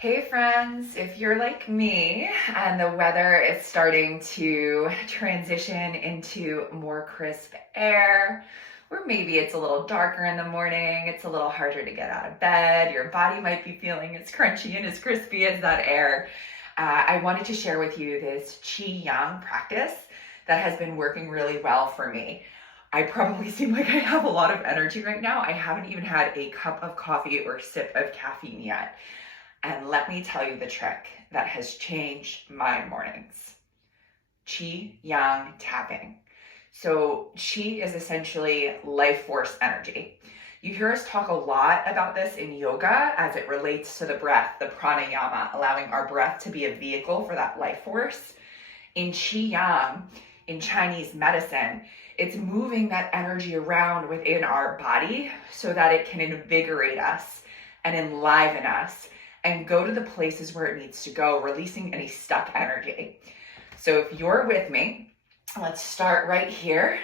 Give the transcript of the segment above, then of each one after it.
Hey friends, if you're like me and the weather is starting to transition into more crisp air, or maybe it's a little darker in the morning, it's a little harder to get out of bed, your body might be feeling as crunchy and as crispy as that air, I wanted to share with you this Qigong practice that has been working really well for me. I probably seem like I have a lot of energy right now. I haven't even had a cup of coffee or sip of caffeine yet. And let me tell you the trick that has changed my mornings. Qi Yang tapping. So Qi is essentially life force energy. You hear us talk a lot about this in yoga as it relates to the breath, the pranayama, allowing our breath to be a vehicle for that life force. In Qi Yang, in Chinese medicine, it's moving that energy around within our body so that it can invigorate us and enliven us and go to the places where it needs to go, releasing any stuck energy. So if you're with me, let's start right here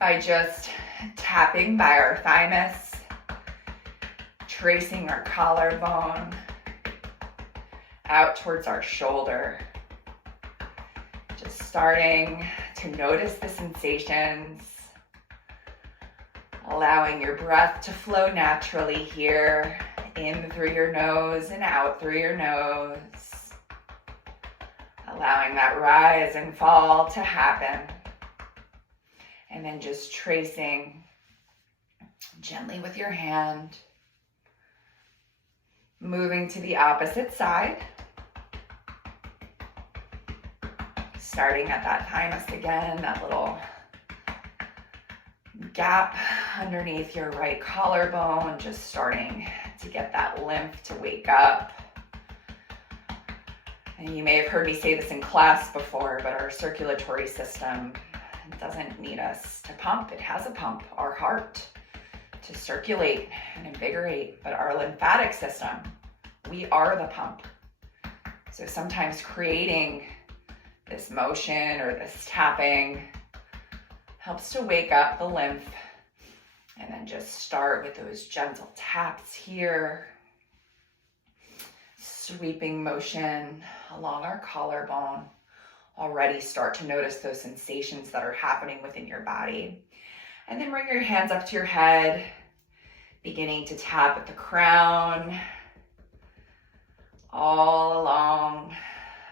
by just tapping by our thymus, tracing our collarbone out towards our shoulder. Just starting to notice the sensations, allowing your breath to flow naturally here. In through your nose and out through your nose. Allowing that rise and fall to happen. And then just tracing gently with your hand. Moving to the opposite side. Starting at that thymus again, that little gap underneath your right collarbone, just starting to get that lymph to wake up. And you may have heard me say this in class before, but our circulatory system doesn't need us to pump. It has a pump, our heart, to circulate and invigorate. But our lymphatic system, we are the pump. So sometimes creating this motion or this tapping helps to wake up the lymph. And then just start with those gentle taps here. Sweeping motion along our collarbone. Already start to notice those sensations that are happening within your body. And then bring your hands up to your head, beginning to tap at the crown, all along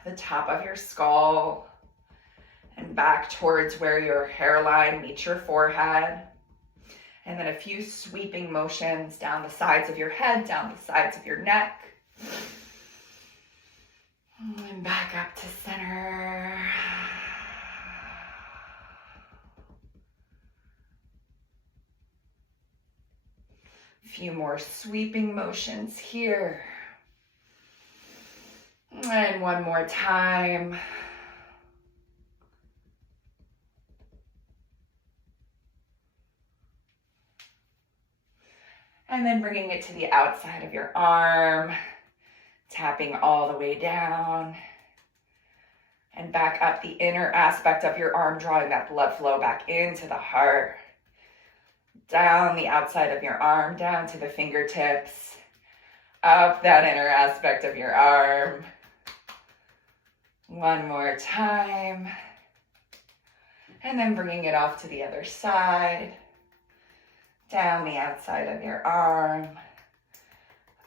the top of your skull, and back towards where your hairline meets your forehead. And then a few sweeping motions down the sides of your head, down the sides of your neck. And back up to center. A few more sweeping motions here. And one more time. And then bringing it to the outside of your arm, tapping all the way down and back up the inner aspect of your arm, drawing that blood flow back into the heart, down the outside of your arm, down to the fingertips, up that inner aspect of your arm. One more time. And then bringing it off to the other side. Down the outside of your arm,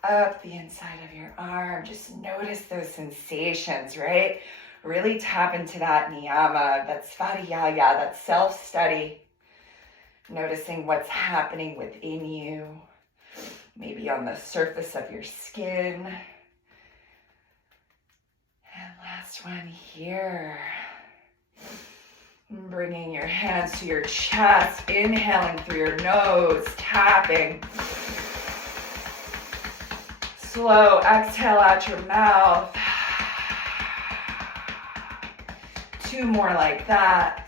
up the inside of your arm. Just notice those sensations, right? Really tap into that niyama, that svadhyaya, that self-study. Noticing what's happening within you, maybe on the surface of your skin. And last one here. Bringing your hands to your chest, inhaling through your nose, tapping. Slow exhale out your mouth. Two more like that.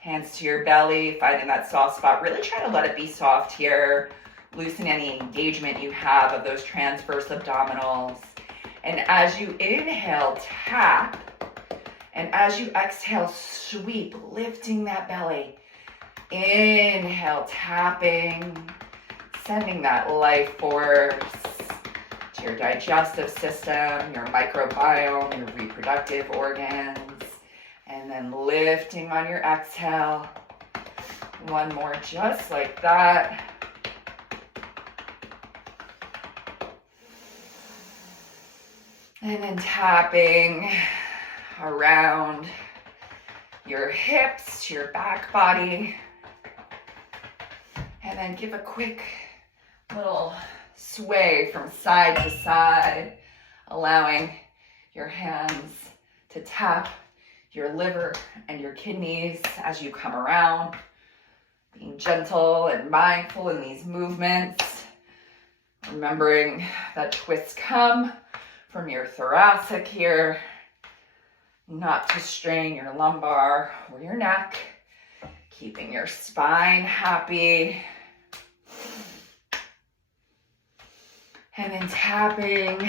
Hands to your belly, finding that soft spot. Really try to let it be soft here. Loosen any engagement you have of those transverse abdominals. And as you inhale, tap. And as you exhale, sweep, lifting that belly. Inhale, tapping, sending that life force to your digestive system, your microbiome, your reproductive organs. And then lifting on your exhale. One more just like that. And then tapping around your hips to your back body. And then give a quick little sway from side to side, allowing your hands to tap your liver and your kidneys as you come around. Being gentle and mindful in these movements. Remembering that twists come from your thoracic here, not to strain your lumbar or your neck, keeping your spine happy. And then tapping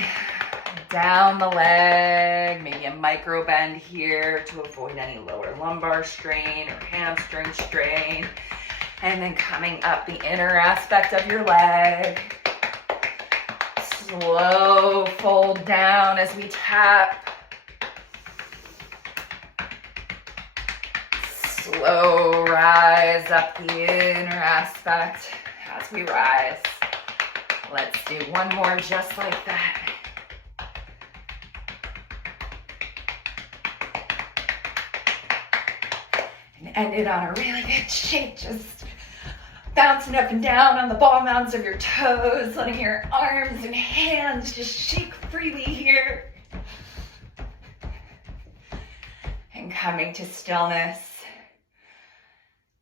down the leg, maybe a micro bend here to avoid any lower lumbar strain or hamstring strain. And then coming up the inner aspect of your leg. Slow fold down as we tap. Slow rise up the inner aspect as we rise. Let's do one more just like that. And end it on a really good shake, just bouncing up and down on the ball mounds of your toes, letting your arms and hands just shake freely here. And coming to stillness,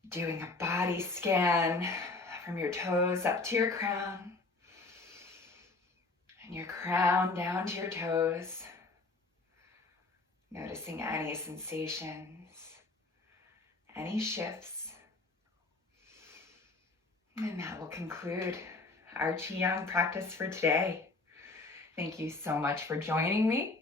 doing a body scan from your toes up to your crown, and your crown down to your toes. Noticing any sensations, any shifts. And that will conclude our Qigong practice for today. Thank you so much for joining me.